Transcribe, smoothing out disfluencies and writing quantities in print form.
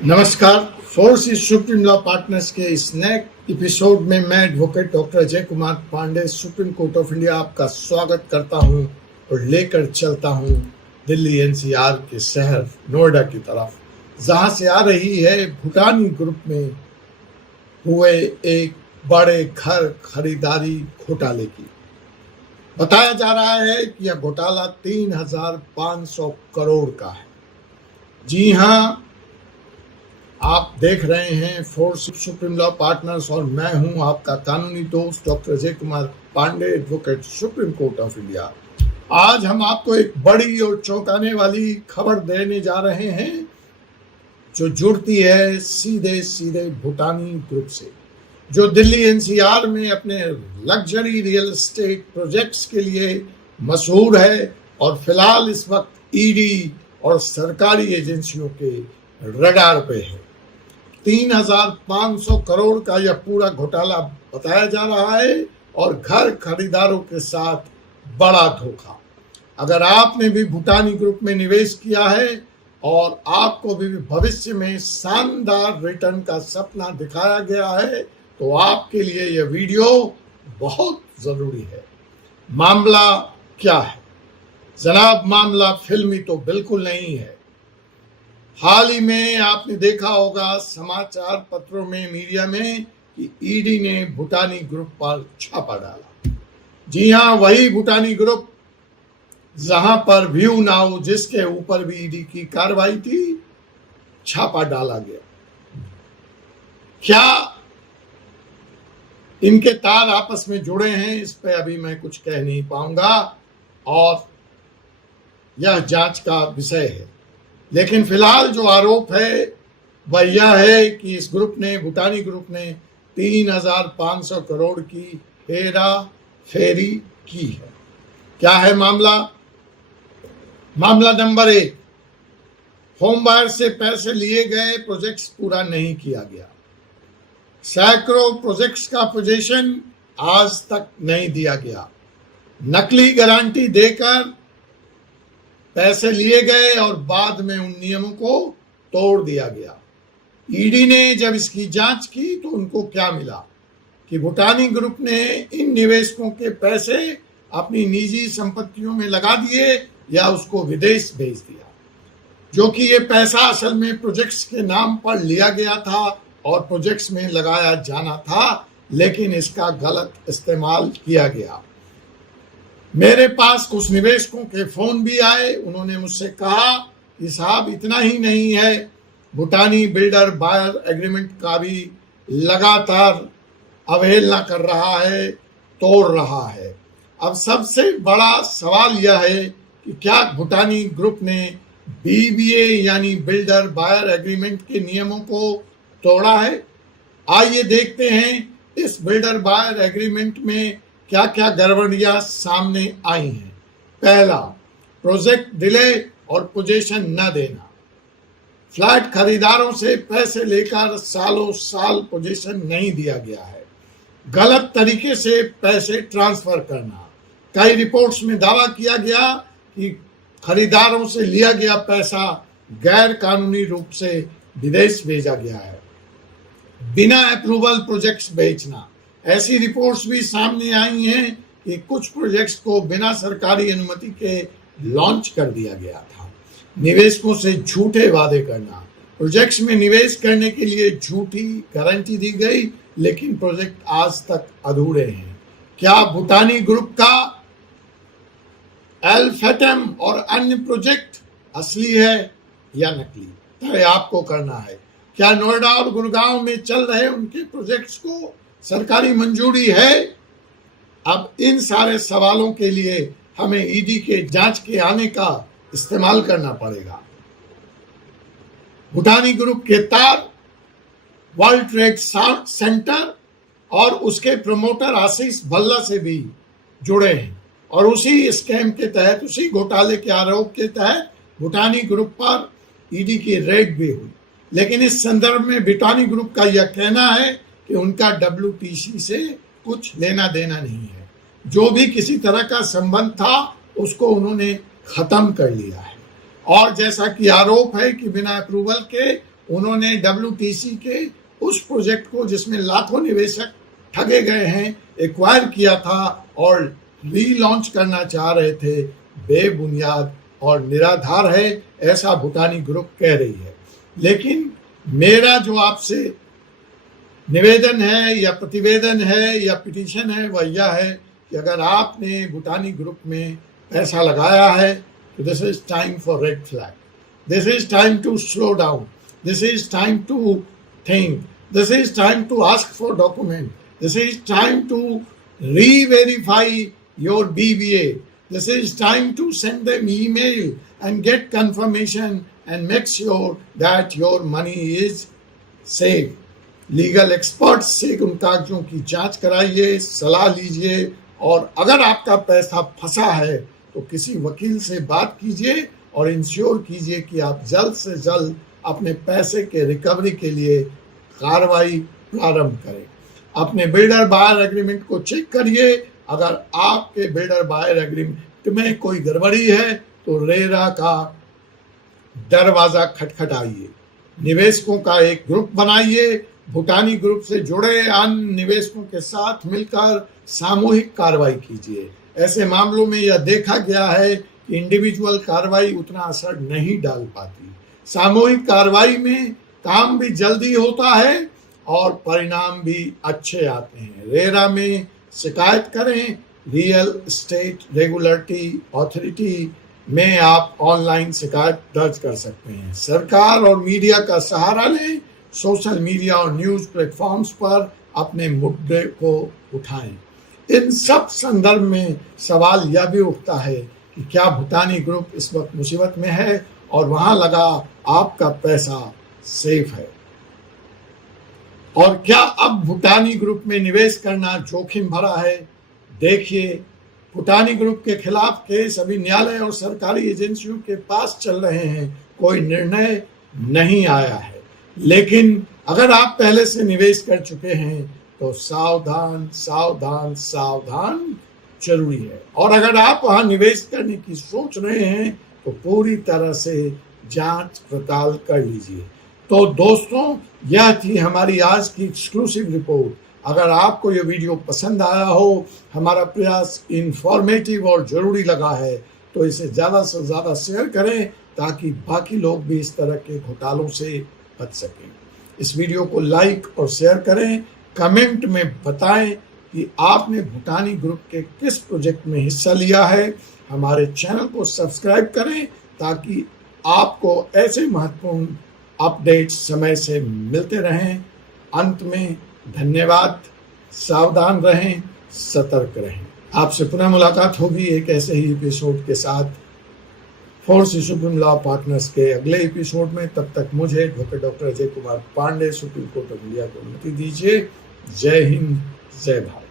नमस्कार। Force supreme law partners के इस नए एपिसोड में मैं advocate doctor Ajay Kumar Pandey Supreme Court of India आपका स्वागत करता हूं और लेकर चलता हूं दिल्ली एनसीआर के शहर नोएडा की तरफ, जहां से आ रही है भूटानी ग्रुप में हुए एक बड़े घर खरीदारी घोटाले की। बताया जा रहा है कि यह घोटाला 3,500 करोड़ का है। जी हां, आप देख रहे हैं फोर्स सुप्रीम लॉ पार्टनर्स और मैं हूं आपका कानूनी दोस्त doctor Ajay Kumar Pandey, advocate Supreme Court of India. आज हम आपको एक बड़ी और चौंकाने वाली खबर देने जा रहे हैं जो जुड़ती है सीधे सीधे भूटानी ग्रुप से, जो दिल्ली एनसीआर में अपने लग्जरी रियल एस्टेट प्रोजेक्ट्स के लिए मशहूर है और फिलहाल इस वक्त ईडी और सरकारी एजेंसियों के रडार पे है। 3,500 करोड़ का यह पूरा घोटाला बताया जा रहा है और घर खरीदारों के साथ बड़ा धोखा। अगर आपने भी भूटानी ग्रुप में निवेश किया है और आपको भी भविष्य में शानदार रिटर्न का सपना दिखाया गया है तो आपके लिए यह वीडियो बहुत जरूरी है। मामला क्या है जनाब? मामला फिल्मी तो बिल्कुल नहीं है। हाल ही में आपने देखा होगा समाचार पत्रों में, मीडिया में कि ईडी ने भूटानी ग्रुप पर छापा डाला। जी हां, वही भूटानी ग्रुप जहां पर व्यू नाउ, जिसके ऊपर भी ईडी की कार्रवाई थी, छापा डाला गया। क्या इनके तार आपस में जुड़े हैं, इस पे अभी मैं कुछ कह नहीं पाऊंगा और यह जांच का विषय है। लेकिन फिलहाल जो आरोप है वह यह है कि इस ग्रुप ने, भूटानी ग्रुप ने 3,500 करोड़ की हेरा फेरी की है। क्या है मामला? मामला नंबर 1, होम बायर से पैसे लिए गए, प्रोजेक्ट्स पूरा नहीं किया गया। सैकड़ों प्रोजेक्ट्स का पोजीशन आज तक नहीं दिया गया। नकली गारंटी देकर पैसे लिए गए और बाद में उन नियमों को तोड़ दिया गया। ईडी ने जब इसकी जांच की तो उनको क्या मिला कि भूटानी ग्रुप ने इन निवेशकों के पैसे अपनी निजी संपत्तियों में लगा दिए या उसको विदेश भेज दिया, जो कि ये पैसा असल में प्रोजेक्ट्स के नाम पर लिया गया था और प्रोजेक्ट्स में लगाया जाना था, लेकिन इसका गलत इस्तेमाल किया गया। मेरे पास कुछ निवेशकों के फोन भी आए। उन्होंने मुझसे कहा कि साहब इतना ही नहीं है, भूटानी बिल्डर बायर एग्रीमेंट का भी लगातार अवहेलना कर रहा है, तोड़ रहा है। अब सबसे बड़ा सवाल यह है कि क्या भूटानी ग्रुप ने बीबीए यानी बिल्डर बायर एग्रीमेंट के नियमों को तोड़ा है? आइए देखते हैं इस बिल्डर बायर एग्रीमेंट में क्या क्या गड़बड़ियां सामने आई हैं। पहला, प्रोजेक्ट डिले और पोजीशन न देना। फ्लैट खरीदारों से पैसे लेकर सालों साल पोजीशन नहीं दिया गया है। गलत तरीके से पैसे ट्रांसफर करना। कई रिपोर्ट्स में दावा किया गया कि खरीदारों से लिया गया पैसा गैर कानूनी रूप से विदेश भेजा गया है। बिना अप्रूवल प्रोजेक्ट्स बेचना। ऐसी रिपोर्ट्स भी सामने आई हैं कि कुछ प्रोजेक्ट्स को बिना सरकारी अनुमति के लॉन्च कर दिया गया था। निवेशकों से झूठे वादे करना। प्रोजेक्ट्स में निवेश करने के लिए झूठी गारंटी दी गई, लेकिन प्रोजेक्ट आज तक अधूरे हैं। क्या भूटानी ग्रुप का एल्फेटम और अन्य प्रोजेक्ट असली है या नकली, तय आपको करना है। क्या नोएडा और गुड़गांव में चल रहे उनके प्रोजेक्ट्स को सरकारी मंजूरी है? अब इन सारे सवालों के लिए हमें ईडी के जांच के आने का इस्तेमाल करना पड़ेगा। भूटानी ग्रुप के तार वर्ल्ड ट्रेड सेंटर और उसके प्रमोटर आशीष भल्ला से भी जुड़े हैं और उसी स्कैम के तहत, उसी घोटाले के आरोप के तहत भूटानी ग्रुप पर ईडी की रेड भी हुई। लेकिन इस संदर्भ में भूटानी ग्रुप का यह कहना है कि उनका WTC से कुछ लेना देना नहीं है। जो भी किसी तरह का संबंध था उसको उन्होंने खत्म कर लिया है। और जैसा कि आरोप है कि बिना अप्रूवल के उन्होंने WTC के उस प्रोजेक्ट को जिसमें लाखों निवेशक ठगे गए हैं एक्वायर किया था और रीलॉन्च करना चाह रहे थे, बेबुनियाद और निराधार है, ऐसा भूटानी ग्रुप कह रही है। लेकिन मेरा जो आपसे निवेदन है या प्रतिवेदन है या पिटीशन है वह यह है कि अगर आपने भूटानी ग्रुप में पैसा लगाया है तो this is time for red flag, this is time to slow down, this is time to think, this is time to ask for document, this is time to re-verify your BVA, this is time to send them email and get confirmation and make sure that your money is safe. Legal expert से उन कागजों की जांच कराइए, सलाह लीजिए और अगर आपका पैसा फंसा है तो किसी वकील से बात कीजिए और इंश्योर कीजिए कि आप जल्द से जल्द अपने पैसे के रिकवरी के लिए कार्रवाई प्रारंभ करें। अपने बिल्डर बायर एग्रीमेंट को चेक करिए, अगर आपके बिल्डर बायर एग्रीमेंट में कोई गड़बड़ी है तो रेरा का दरवाजा खटखटाइए, निवेशकों का एक ग्रुप बनाइए, भूटानी ग्रुप से जुड़े अन्य निवेशकों के साथ मिलकर सामूहिक कार्रवाई कीजिए। ऐसे मामलों में यह देखा गया है कि इंडिविजुअल कार्रवाई उतना असर नहीं डाल पाती, सामूहिक कार्रवाई में काम भी जल्दी होता है और परिणाम भी अच्छे आते हैं। रेरा में शिकायत करें, रियल एस्टेट रेगुलेटरी अथॉरिटी में आप ऑनलाइन शिकायत दर्ज कर सकते हैं। सरकार और मीडिया का सहारा लें, सोशल मीडिया और न्यूज प्लेटफॉर्म्स पर अपने मुद्दे को उठाएं। इन सब संदर्भ में सवाल यह भी उठता है कि क्या भूटानी ग्रुप इस वक्त मुसीबत में है और वहां लगा आपका पैसा सेफ है, और क्या अब भूटानी ग्रुप में निवेश करना जोखिम भरा है? देखिए, भूटानी ग्रुप के खिलाफ केस अभी न्यायालय और सरकारी एजेंसियों के पास चल रहे हैं, कोई निर्णय नहीं आया है। लेकिन अगर आप पहले से निवेश कर चुके हैं तो सावधान सावधान सावधान जरूरी है, और अगर आप वहां निवेश करने की सोच रहे हैं तो पूरी तरह से जांच पड़ताल कर लीजिए। तो दोस्तों, यह थी हमारी आज की एक्सक्लूसिव रिपोर्ट। अगर आपको ये वीडियो पसंद आया हो, हमारा प्रयास इंफॉर्मेटिव और ज़रूरी लगा है, तो इसे ज़्यादा से ज़्यादा शेयर करें ताकि बाकी लोग भी इस तरह के घोटालों से बच सकें। इस वीडियो को लाइक और शेयर करें, कमेंट में बताएं कि आपने भूटानी ग्रुप के किस प्रोजेक्ट में हिस्सा लिया है। हमारे चैनल को सब्सक्राइब करें ताकि आपको ऐसे महत्वपूर्ण अपडेट्स समय से मिलते रहें। अंत में धन्यवाद, सावधान रहें, सतर्क रहें। आपसे पुनः मुलाकात होगी एक ऐसे ही एपिसोड के साथ फोर्स सुप्रीम लॉ पार्टनर्स के अगले एपिसोड में। तब तक मुझे doctor Ajay Kumar Pandey, Supreme Court of India को अनुमति दीजिए। जय हिंद, जय भारत।